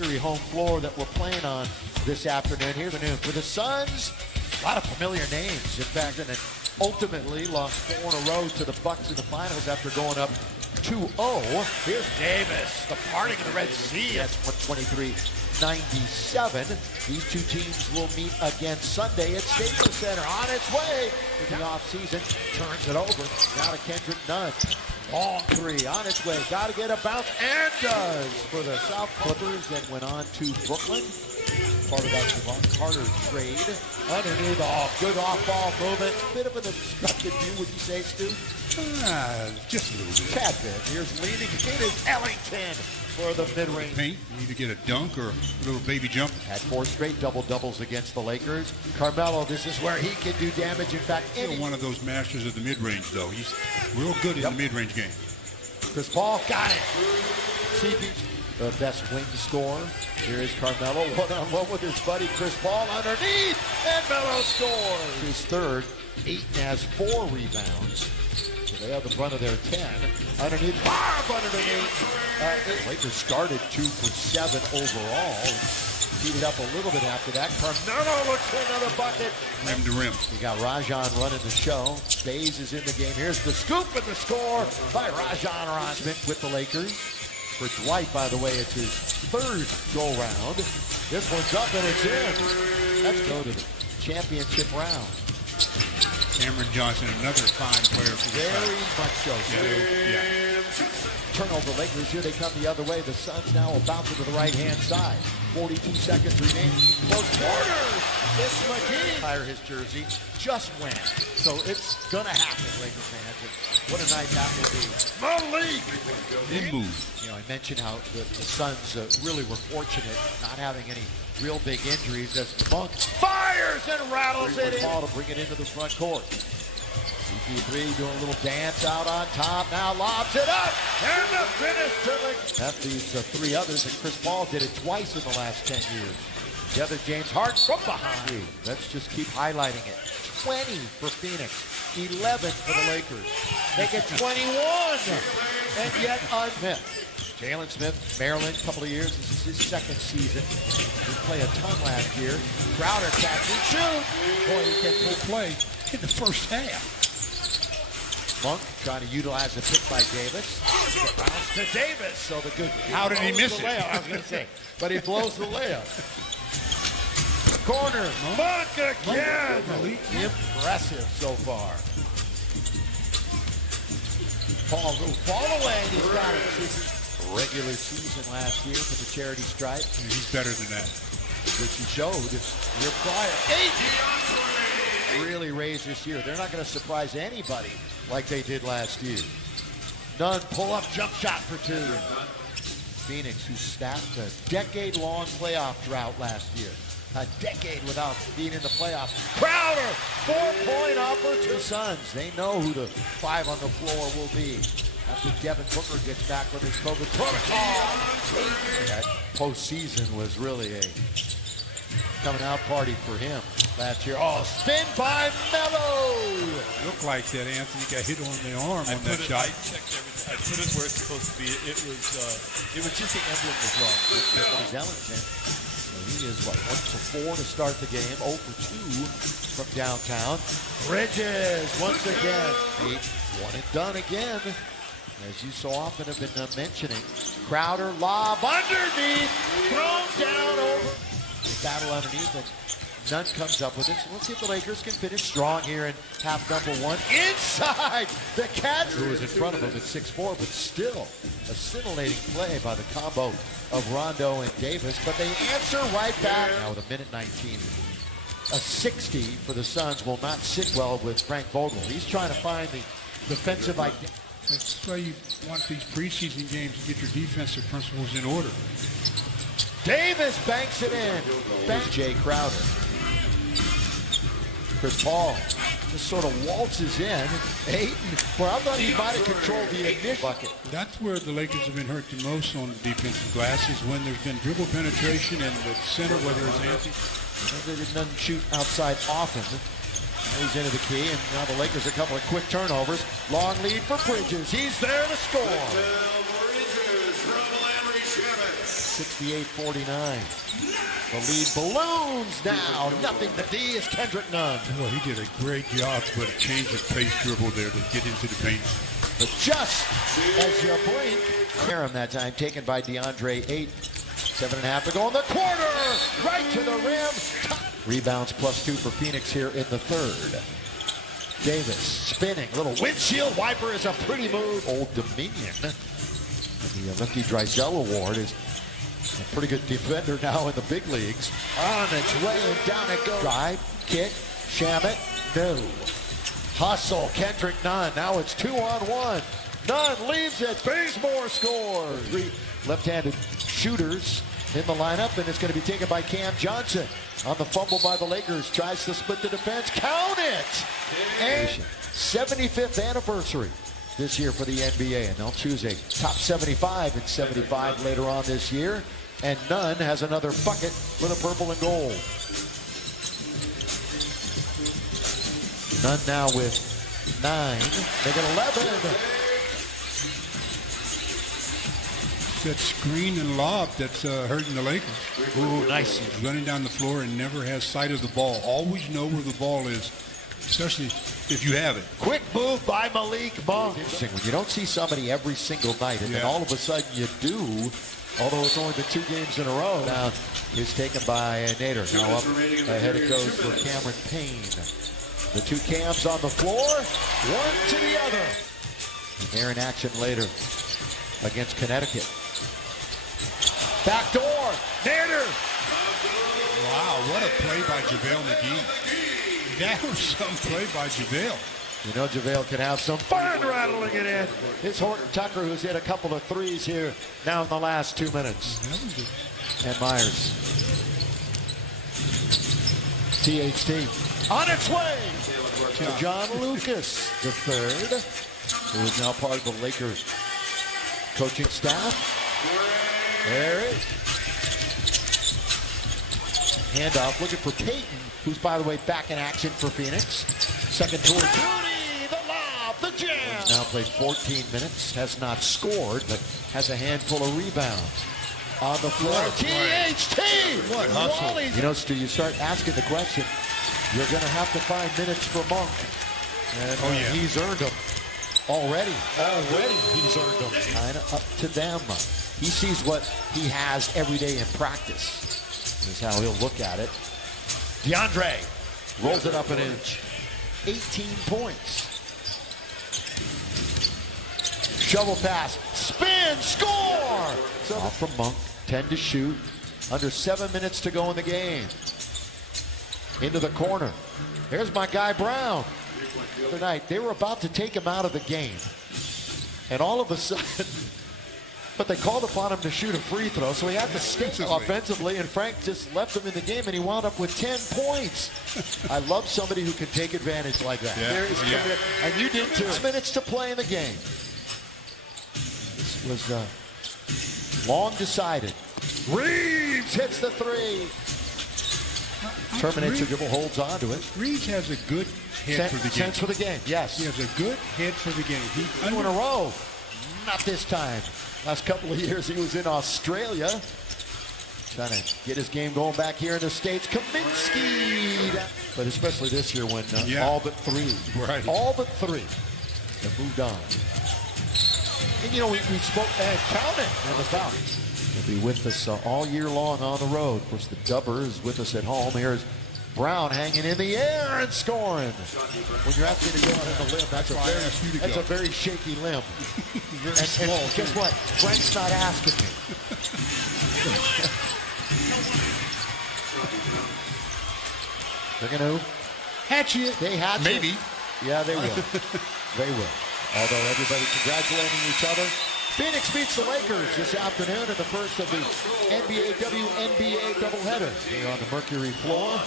factory home floor that we're playing on this afternoon. Here for the Suns, a lot of familiar names. In fact, and ultimately lost 4 in a row to the Bucks in the finals after going up 2-0. Here's Davis, the parting of the Red Sea. That's 123-97. These two teams will meet again Sunday at Staples Center. On its way to the offseason. Turns it over. Now to Kendrick Nunn. Long three on its way. Got to get a bounce, and does for the South Clippers, and went on to Brooklyn. Part of that Javon Carter trade. Underneath, good off-ball movement. Bit of an obstructed view, would you say, Stu? Just a little bit. Tad bit. Here's leading. It is Ellington for the mid-range. Paint. You need to get a dunk or a little baby jump. Had 4 straight double-doubles against the Lakers. Carmelo, this is where he can do damage. In fact, Still one of those masters of the mid-range, though. He's real good in the mid-range game. Chris Paul got it. CP, the best wing scorer. Here is Carmelo, one-on-one with his buddy Chris Paul underneath, and Melo scores. His third. Ayton has 4 rebounds. So they have the front of their 10. Underneath, Bob underneath. The Lakers started 2 for 7 overall. Heated up a little bit after that. Carmelo looks for another bucket. Rim to rim. We got Rajon running the show. Bays is in the game. Here's the scoop and the score by Rajon Rondo with the Lakers. For Dwight, by the way, it's his 3rd go-round. This one's up and it's in. Let's go to the championship round. Cameron Johnson, another fine player for the Very much so. Yeah. Turnover Lakers. Here they come the other way. The Suns now bouncing to the right-hand side. 42 seconds remaining. Close quarters. It's McGee. Fire his jersey. Just went. So it's going to happen, Lakers fans. What a night that will be. Malik! Good move. You know, I mentioned how the Suns really were fortunate not having any real big injuries as Monk fires and rattles it in. Ball to bring it into the front court. CP3 doing a little dance out on top. Now lobs it up. And the finish to the... That leaves 3 others, and Chris Paul did it twice in the last 10 years. The other, James Harden from behind. Let's just keep highlighting it. 20 for Phoenix. 11 for the Lakers. Make it 21. And yet Smith. Jalen Smith, Maryland, a couple of years. This is his 2nd season. He played a ton last year. Crowder catch and shoot. Boy, he can play In the first half. Monk trying to utilize the pick by Davis. It bounce to Davis. So the good. How did he miss it? I was going to say. But he blows the layup. Corner. Monk again. Impressive so far. Paul will fall away, and he's got it. Regular season last year for the charity stripe. He's better than that. Which he showed year prior. 8 really raised this year. They're not going to surprise anybody like they did last year. Nunn pull-up jump shot for 2. Phoenix, who snapped a decade-long playoff drought last year. A decade without being in the playoffs. Crowder, 4-point offer to the Suns. They know who the 5 on the floor will be. After Devin Booker gets back with his COVID protocol. That postseason was really a coming out party for him last year. Spin by Melo. Looked like that Anthony got hit on the arm on that shot. I checked everything. I put it where it's supposed to be. It was just the emblem was wrong. He's Ellington. He is, 1 for 4 to start the game. 0 for 2 from downtown. Bridges, once again. 8, 1 and done again. As you so often have been mentioning. Crowder, lob underneath. Thrown down over. They battle underneath, and Nunn comes up with it. So let's see if the Lakers can finish strong here in half number 1. Inside the catch. Who is in front of him at 6'4", but still a scintillating play by the combo of Rondo and Davis. But they answer right back. Now with 1:19. A 60 for the Suns will not sit well with Frank Vogel. He's trying to find the defensive identity. That's why you want these preseason games to get your defensive principles in order. Davis banks it in. Jay Crowder. Chris Paul just sort of waltzes in. Ayton, where I thought he might have controlled the initial bucket. That's where the Lakers have been hurt the most on the defensive glass, is when there's been dribble penetration in the center, whether it's Anthony. They didn't shoot outside often. He's into the key, and now the Lakers a couple of quick turnovers. Long lead for Bridges. He's there to score. 68-49. The lead balloons now. Nothing to D is Kendrick Nunn. Well, he did a great job, but a change of pace dribble there to get into the paint. But just as you blink, Karam that time taken by DeAndre 8. 7.5 to go in the quarter. Right to the rim. Rebounds +2 for Phoenix here in the third. Davis spinning. Little windshield wiper is a pretty move. Old Dominion. And the Lefty Drysdale Award is a pretty good defender now in the big leagues. On its way and down it goes. Drive, kick, Shamet, no. Hustle, Kendrick Nunn. Now it's 2-on-1. Nunn leaves it. Bazemore scores. 3 left-handed shooters in the lineup, and it's going to be taken by Cam Johnson. On the fumble by the Lakers, tries to split the defense. Count it! And 75th anniversary this year for the NBA, and they'll choose a top 75 and 75 later on this year. And Nunn has another bucket with a purple and gold. Nunn now with 9, make it 11. That screen and lob that's hurting the Lakers. Ooh, nice. He's running down the floor and never has sight of the ball. Always know where the ball is, especially if you have it. Quick move by Malik Monk. Interesting when you don't see somebody every single night, and then all of a sudden you do, although it's only been 2 games in a row. Now is taken by Nader. Now up ahead it goes for Cameron Payne. The 2 Cams on the floor, one to the other. And they're in action later against Connecticut. Back door, Nader. Wow, what a play by JaVale McGee. That was some play by JaVale. You know JaVale can have some fun rattling it in. It's Horton Tucker who's hit a couple of threes here now in the last 2 minutes. And Myers. THT on its way to John Lucas, the third, who is now part of the Lakers coaching staff. There it is. Handoff looking for Payton, who's, by the way, back in action for Phoenix. Second toward Rudy, the lob, the jam. Now played 14 minutes, has not scored, but has a handful of rebounds. On the floor, THT! What hustle. You know, Stu, you start asking the question, you're going to have to find minutes for Monk. And he's earned them. Already he's earned them. Kind of up to them. He sees what he has every day in practice. This is how he'll look at it. DeAndre rolls it up an inch. 18 points. Shovel pass. Spin. Score! So off from Monk. 10 to shoot. Under 7 minutes to go in the game. Into the corner. There's my guy Brown. The other night, they were about to take him out of the game. And all of a sudden, but they called upon him to shoot a free throw, so he had to stick offensively, and Frank just left him in the game, and he wound up with 10 points. I love somebody who can take advantage like that. There is and you did too. 6 minutes to play in the game. This was long decided. Reeves hits the 3. Terminates the dribble, holds on to it. Reeves has a good head for the game. Sense for the game, yes. He has a good head for the game. 2 in a row. Not this time. Last couple of years he was in Australia. Trying to get his game going back here in the States. Kaminsky. But especially this year when all but 3. Right. All but 3 have moved on. And you know, we spoke and counted in the Falcons. He'll be with us all year long on the road. Of course, the Dubber is with us at home. Here's Brown hanging in the air and scoring. When you're asking to go out on the limb, that's a very shaky limb. Very small. And guess what? Frank's not asking me. They're going to hatch you. They hatch Maybe. It. Yeah, they will. They will. Although everybody congratulating each other. Phoenix beats the Lakers this afternoon in the first of the NBA WNBA doubleheader here on the Mercury floor.